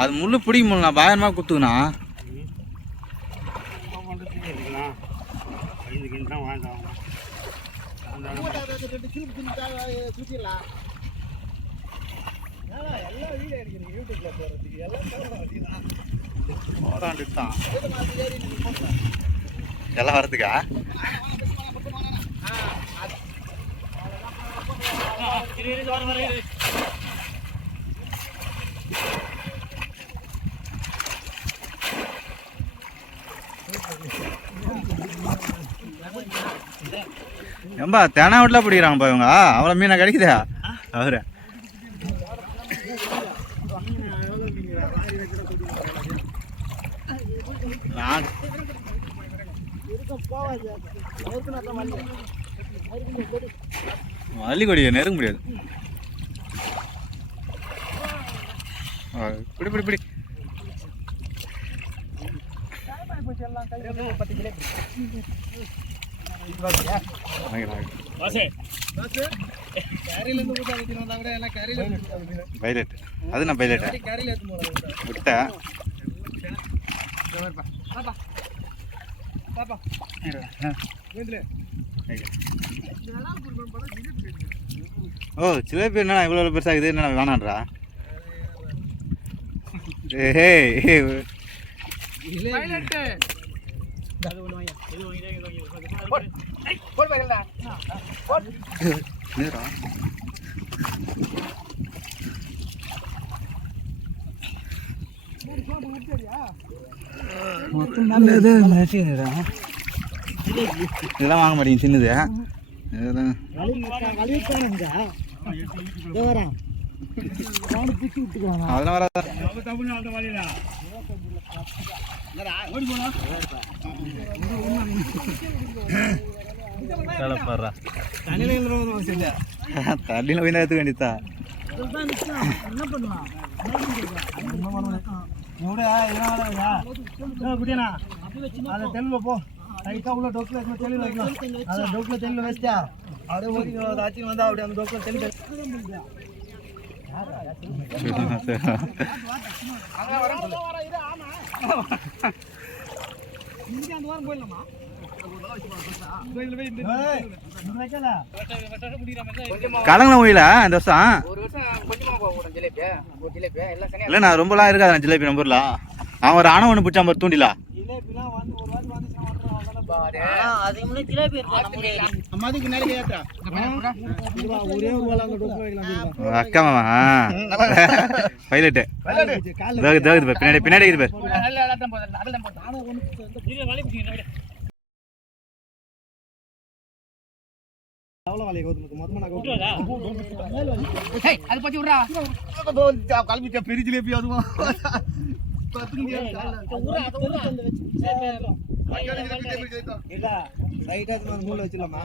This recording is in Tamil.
அது முள்ளு பிடிக்க முடியல, பயமா குத்துக்குண்ணா. எல்லாம் வரதுக்கா? ஏம்பா தெனா வீட்டில் பிடிக்கிறாங்கப்பா இவங்க. அவ்வளோ மீனை கிடைக்குதா அவரு? மல்லிகொடியை நெருங்க முடியாது. பிடி பிடி பிடி. பைலட் அது நான் பைலட் விட்ட. ஓ சிலேபி என்ன இவ்வளோ பெருசாகுது, என்ன வேணான்றா? இதெல்லாம் வாங்க மாட்டீங்க சின்னது. அதெல்லாம் வராது. தண்ணியில் போய் எடுத்துக்க வேண்டியதா? தெளிவா போ. உள்ள டொக்கில் தெளிவு வைக்கலாம். அதை டொக்கில் தெளிவு வச்சிட்டா அப்படியே ஓடி ஆச்சு வந்தா அப்படியே அந்த டொக்கில் தெளிவு. கலங்கல முடியல இந்த வருஷம். இல்லைண்ணா ரொம்பலாம் இருக்காது ஜிலேபி நம்ம ஊர்ல. அவன் ஒரு ஆணவ ஒன்று பிடிச்சா மாதிரி தூண்டிலா அக்காமா பைலட்டு பின்னாடி பின்னாடி இருக்கு. பெரிய ஜிலேபி அதுவும் மூணு வச்சிடலாமா?